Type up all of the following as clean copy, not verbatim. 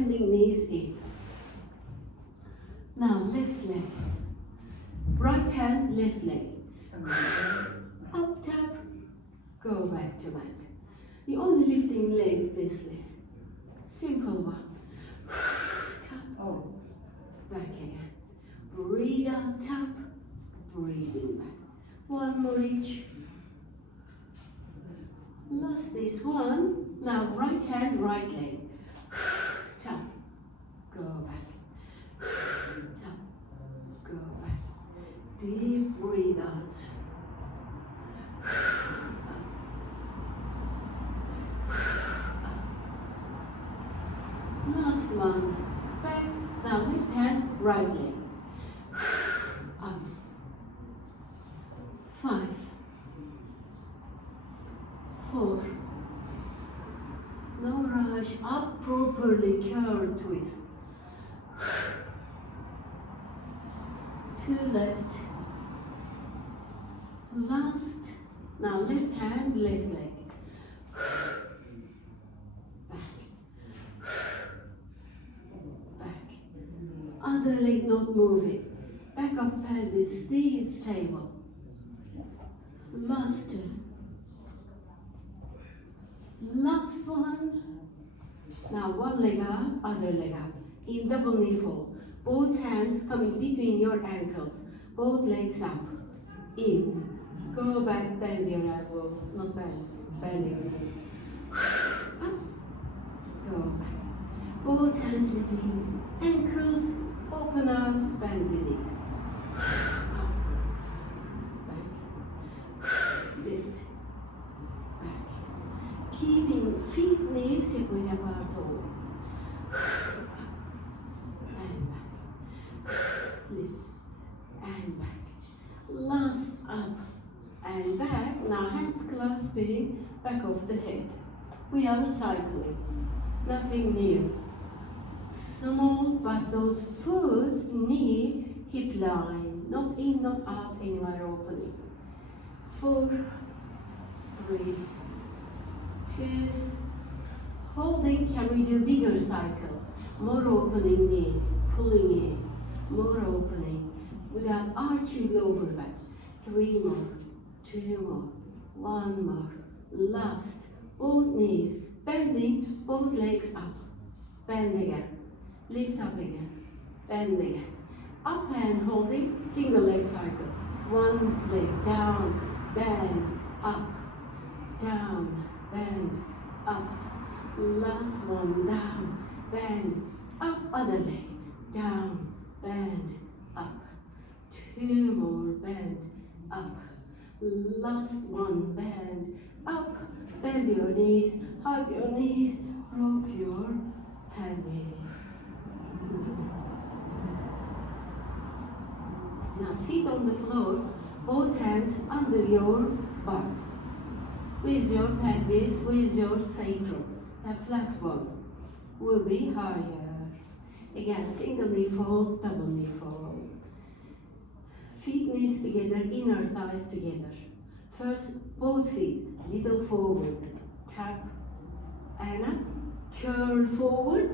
bending knees in. Now left leg, right hand, left leg. Up, tap, go back to mat. You're only lifting leg this leg. Simple one. Tap, back again. Breathe out, tap, breathing back. One more each. Lost this one. Now right hand, right leg. Tap, go back. Tap, go back. Deep breathe out. Last one. Back. Now left hand, right leg. Up. 5, 4. No rush. Up properly. Curl twist. 2 left. Last. Now left hand, left leg. Back. Other leg not moving. Back of pelvis stay stable. Last 2. Last one. Now one leg up, other leg up. In double knee fold. Both hands coming between your ankles. Both legs up. In. Go back, bend your elbows. Not bend. Bend your knees. Up. Go back. Both hands between ankles. Open arms, bend the knees. Up. Back. Lift. Back. Keeping feet, knees, hip width apart always. And back. Lift. And back. Last up and back. Now hands clasping back of the head. We are cycling. Nothing new. Small, but those foot, knee, hip line. Not in, not out, anywhere opening. 4, 3, 2. Holding, can we do bigger cycle? More opening knee, pulling in. More opening. Without arching lower back. 3 more, 2 more, 1 more. Last. Both knees bending, both legs up. Bend again. Lift up again. Bend again. Up and holding, single leg cycle. One leg down, bend, up, down, bend, up. Last one, down, bend, up, other leg, down, bend, up. 2 more, bend, up. Last one, bend, up. Bend your knees, hug your knees, rock your pelvis. Now feet on the floor, both hands under your bum. With your pelvis, with your sacrum. The flat one will be higher. Again, single knee fold, double knee fold. Feet knees together, inner thighs together. First, both feet, little forward, tap, and up. Curl forward,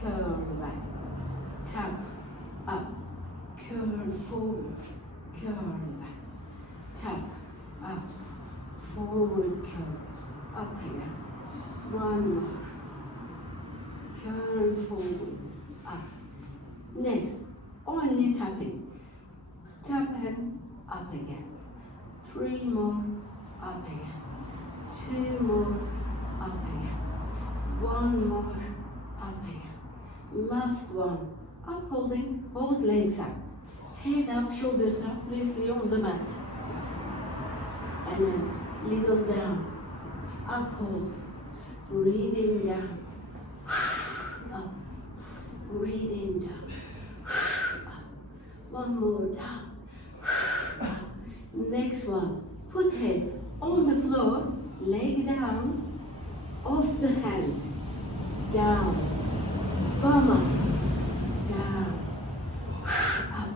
curl back, tap, up. Curl forward, curl back, tap, up. Forward, curl, up again. 1 more. Curl forward, up. Next, only tapping. Tap and up again. 3 more, up again. 2 more, up again. 1 more, up again. Last one. Up holding, both legs up. Head up, shoulders up, please lay on the mat. And then little down. Up hold. Breathing down. Up. Breathing down. Up. 1 more down. Up. Next one. Put head on the floor, leg down, off the hand. Down. Bum up. Down. Up.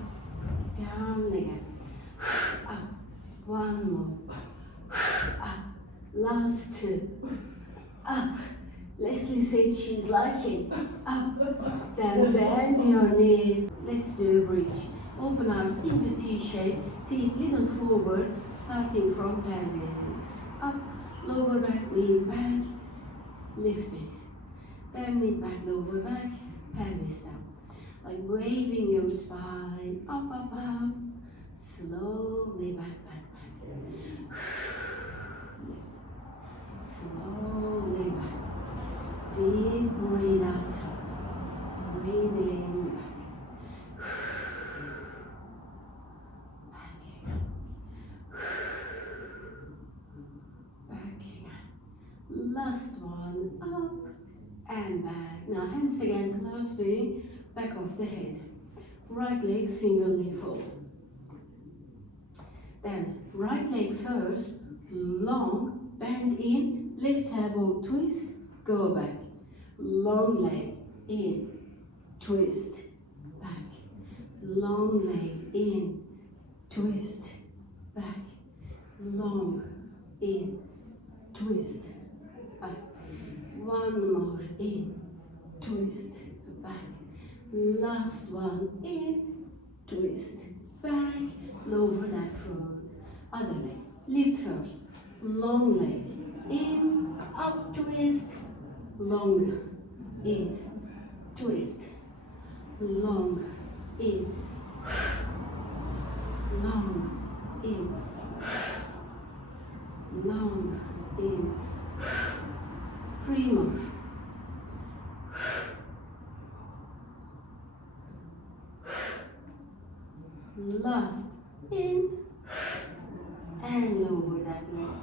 Down again. Up. 1 more. Up. Last 2. Up. Leslie said she's liking. Up. Then bend your knees. Let's do a bridge. Open arms into T shape. Feet little forward, starting from pelvis. Up. Lower back, mid back. Lifting. Then mid back, lower back. Pelvis down. Like waving your spine. Up, up, up. Slowly back, back, back. Lift. Slowly back. Deep breathe out. Breathe in. Back again. Back again. Last one. Up and back. Now hands again clasping back of the head. Right leg single knee fold. Then right leg first, long, bend in, lift elbow, twist, go back. Long leg in, twist, back. Long leg in, twist, back. Long, in, twist, back. One more in, twist, back. Last one in, twist, back. Lower that foot. Other leg. Lift first. Long leg. In, up, twist. Long, in, twist. Long, in. Long, in. Long, in. 3 more. Last, in, and lower that leg.